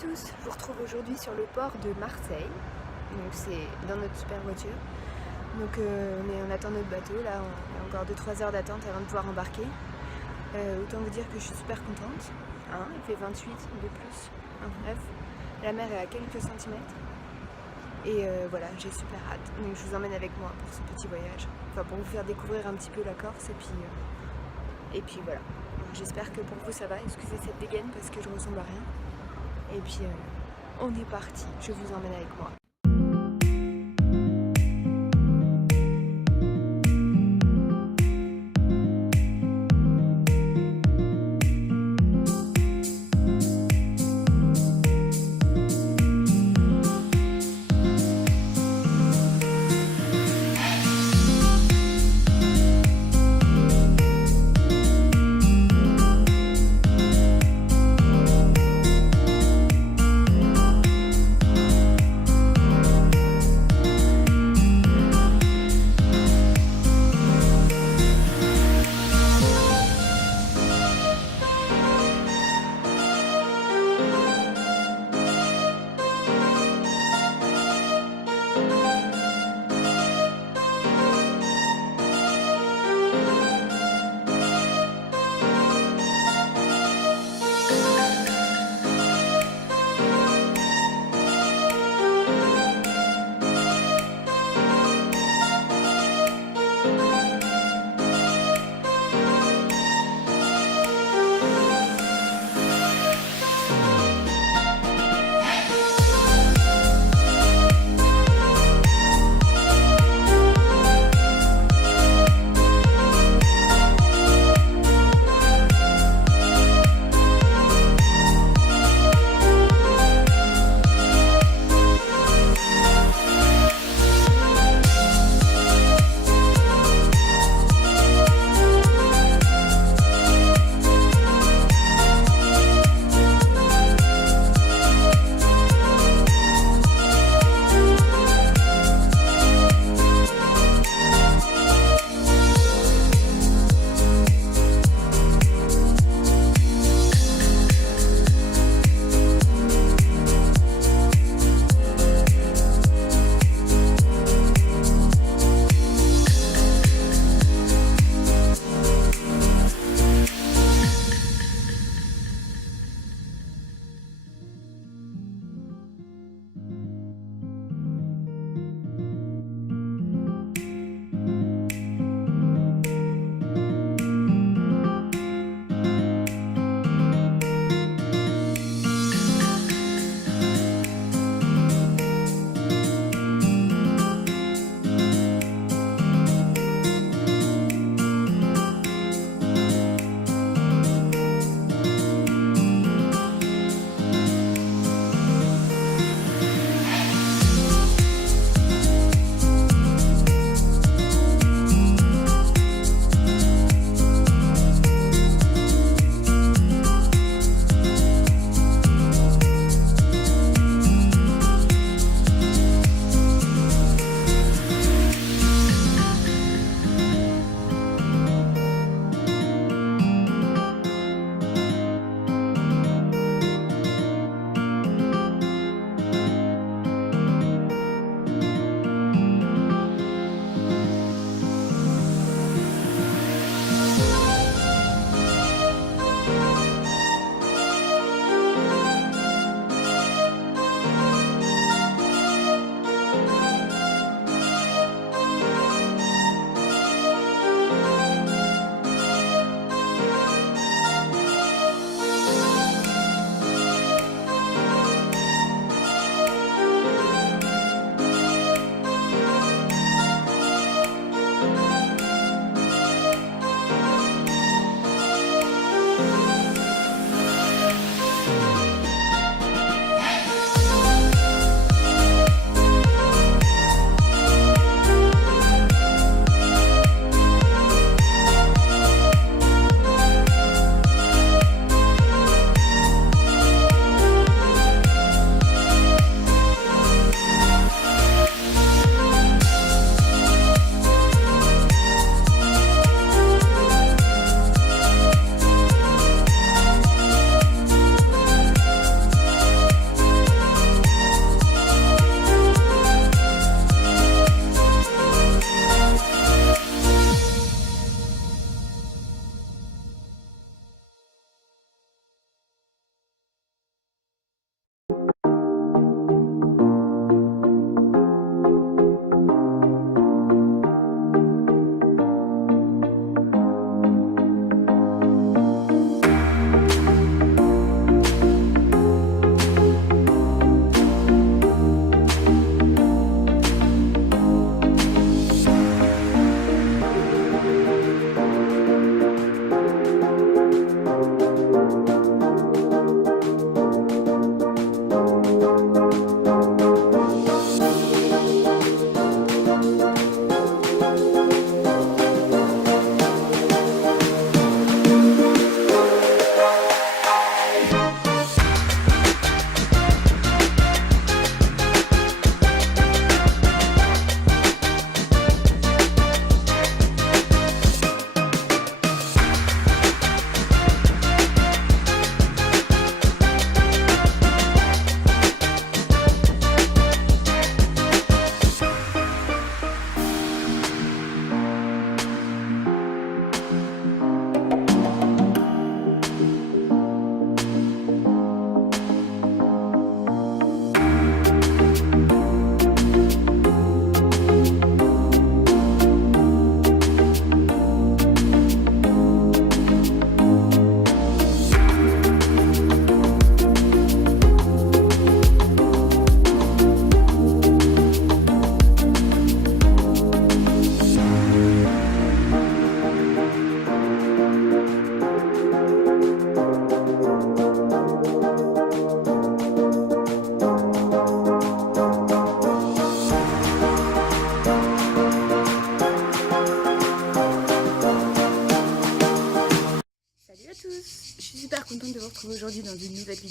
tous, je vous retrouve aujourd'hui sur le port de Marseille. Donc c'est dans notre super voiture. Donc on est en attend notre bateau, là on a encore 2-3 heures d'attente avant de pouvoir embarquer. Autant vous dire que je suis super contente. Hein, il fait 28 de plus, bref. La mer est à quelques centimètres. Et voilà, j'ai super hâte. Donc je vous emmène avec moi pour ce petit voyage. Enfin pour vous faire découvrir un petit peu la Corse et puis voilà. J'espère que pour vous ça va. Excusez cette dégaine parce que je ressemble à rien. Et puis on est parti, je vous emmène avec moi.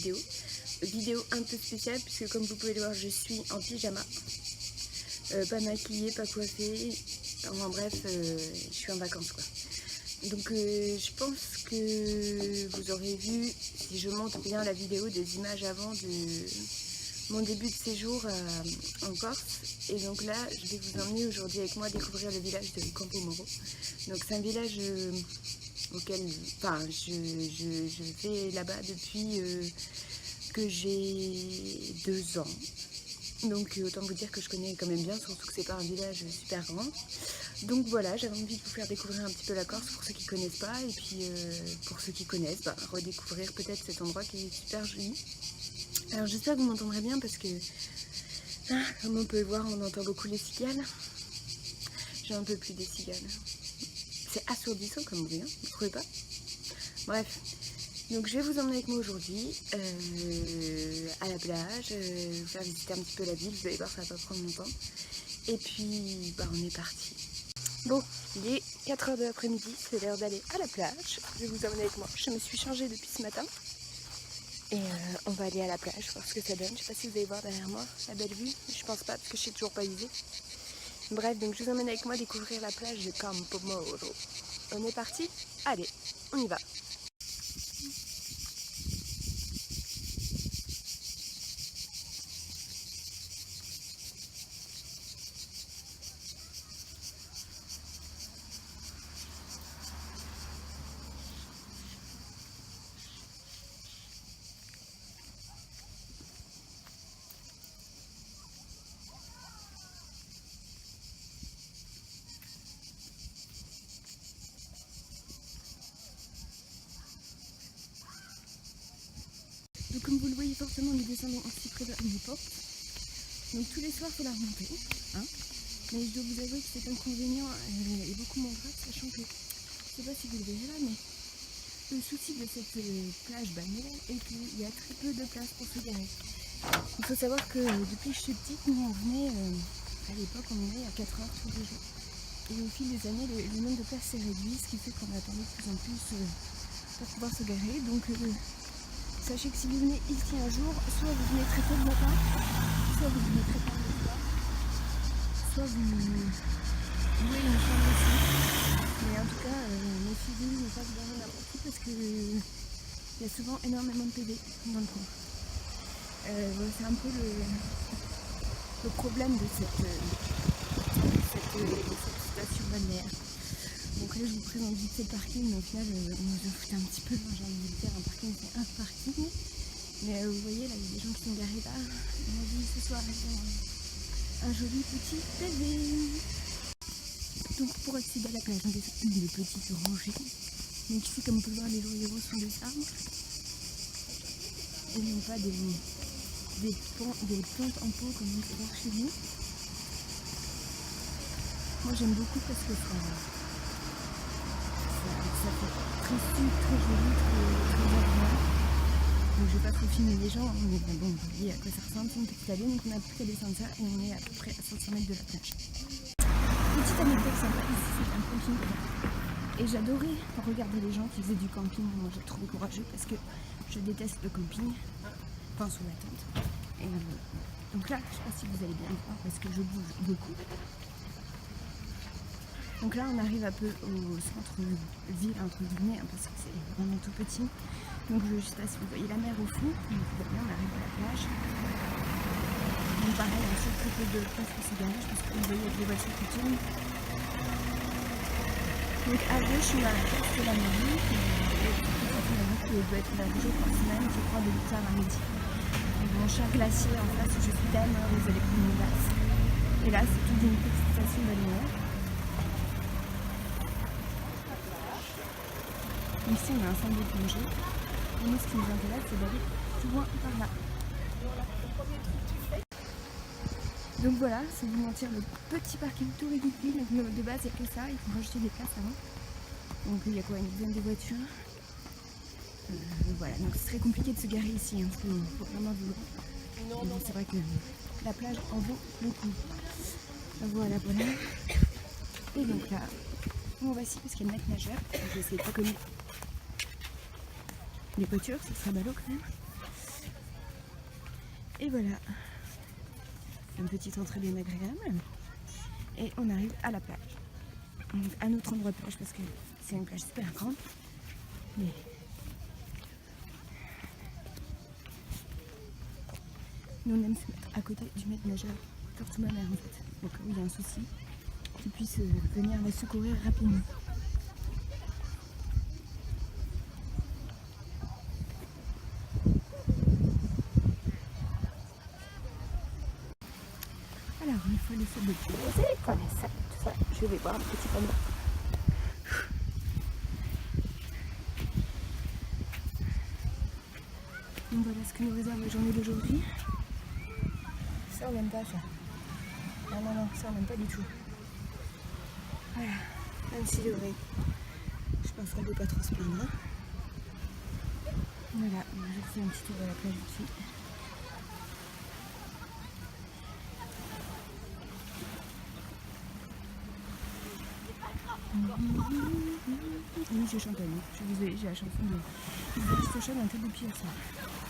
vidéo. Vidéo un peu spéciale puisque comme vous pouvez le voir je suis en pyjama. Pas maquillée, pas coiffée, enfin bref, je suis en vacances quoi. Donc je pense que vous aurez vu, si je montre bien la vidéo, des images avant de mon début de séjour en Corse. Et donc là, je vais vous emmener aujourd'hui avec moi découvrir le village de Campo Moro. Donc c'est un village auquel je vais là-bas depuis que j'ai 2 ans. Donc autant vous dire que je connais quand même bien, surtout que c'est pas un village super grand. Donc voilà, j'avais envie de vous faire découvrir un petit peu la Corse pour ceux qui connaissent pas, et puis pour ceux qui connaissent, redécouvrir peut-être cet endroit qui est super joli. Alors j'espère que vous m'entendrez bien parce que, comme on peut le voir, on entend beaucoup les cigales. J'ai un peu plus des cigales. C'est assourdissant comme bruit, hein, vous trouvez pas? Bref. Donc je vais vous emmener avec moi aujourd'hui à la plage, vous faire visiter un petit peu la ville, vous allez voir ça va pas prendre longtemps. Et puis on est parti. Bon, il est 4h de l'après-midi, c'est l'heure d'aller à la plage. Je vais vous emmener avec moi, je me suis changée depuis ce matin. Et on va aller à la plage, voir ce que ça donne. Je sais pas si vous allez voir derrière moi la belle vue, mais je pense pas parce que je suis toujours pas usée. Bref, donc je vous emmène avec moi découvrir la plage de Campo Moro. On est parti? Allez, on y va. Donc comme vous le voyez forcément, nous descendons aussi près de une porte. Donc tous les soirs il faut la remonter, hein. Mais je dois vous avouer que cet inconvénient est beaucoup moins grave, sachant que, je sais pas si vous le verrez là, mais le souci de cette plage balnéaire est qu'il y a très peu de place pour se garer. Il faut savoir que depuis que je suis petite, nous on venait, à l'époque on venait à 4 heures tous les jours. Et au fil des années, le nombre de places s'est réduit, ce qui fait qu'on attendait de plus en plus pour pouvoir se garer. Donc sachez que si vous venez ici un jour, soit vous venez très tôt le matin, soit vous venez très tard le soir, soit vous louez une chambre ici. Mais en tout cas, méfiez-vous, ne pas vous garer n'importe où parce que il y a souvent énormément de PV dans le coin. C'est un peu le problème de cette station balnéaire. Donc là je vous présente vite fait le parking, mais au final on nous a foutu un petit peu, j'ai envie de faire un parking, c'est un parking. Mais vous voyez là il y a des gens qui sont garés là, on a vu ce soir un joli petit PV. Donc pour accéder à la plage, on descend des petites rangées. Donc ici comme vous pouvez voir les lauriers sont des arbres. Et non pas des plantes en pot comme on peut voir chez nous. Moi j'aime beaucoup parce que ça fait très souple, très joli, très agréable. Donc je vais pas trop filmer les gens, mais bon, vous voyez à quoi ça ressemble, c'est une petite allée, donc on n'a plus qu'à descendre ça et on est à peu près à 500 mètres de la plage. Petite anecdote sympa, ici c'est un camping. Et j'adorais regarder les gens qui faisaient du camping, moi je le trouvais courageux parce que je déteste le camping, enfin sous la tente. Et donc là, je sais pas si vous allez bien voir parce que je bouge beaucoup. Donc là on arrive un peu au centre-ville entre guillemets, parce que c'est vraiment tout petit. Donc je sais pas si vous voyez la mer au fond, donc on arrive à la plage. Donc pareil, un seul très peu de place pour se garer, parce que vous voyez avec les voitures qui tournent. Donc à gauche on a la place de la mairie, qui doit être là 2 jours par semaine, je crois de 8h à midi. Donc mon cher glacier en face où je suis tellement vous allez prendre une glace. Et là c'est toute une petite station balnéaire. Ici on a un centre de plongée. Et nous ce qui nous intéresse c'est d'aller plus loin par là. Donc voilà, c'est vous mentir le petit parking tout ridicule. Donc de base il n'y a que ça, il faut rajouter des places avant. Donc il y a quoi, une dizaine de voitures. Voilà, donc c'est très compliqué de se garer ici, hein, parce qu'il faut vraiment vouloir. C'est vrai que la plage en vaut le coup. Voilà. Et donc là, on va ici parce qu'il y a le maître nageur. Donc je vais essayer de pas cogner les voitures, c'est très ballot quand même. Et voilà, une petite entrée bien agréable. Et on arrive à la plage. Donc à notre endroit de plage parce que c'est une plage super grande. Mais nous on aime se mettre à côté du maître nageur, surtout ma mère en fait. Donc où il y a un souci, qu'il puisse venir la secourir rapidement. Alors une fois les sables posés, quand les sables, tout ça, je vais boire un petit peu d'eau. Donc voilà ce que nous réserve la journée d'aujourd'hui. Ça on n'aime pas ça. Non, non, non, ça on n'aime pas du tout. Voilà, 26 degrés. Je pense qu'on ne peut pas trop se plaindre. Voilà, je fais un petit tour à la plage ici. Oui, je chante, je suis désolée, j'ai la chanson de Sochon dans tête de pierre ça.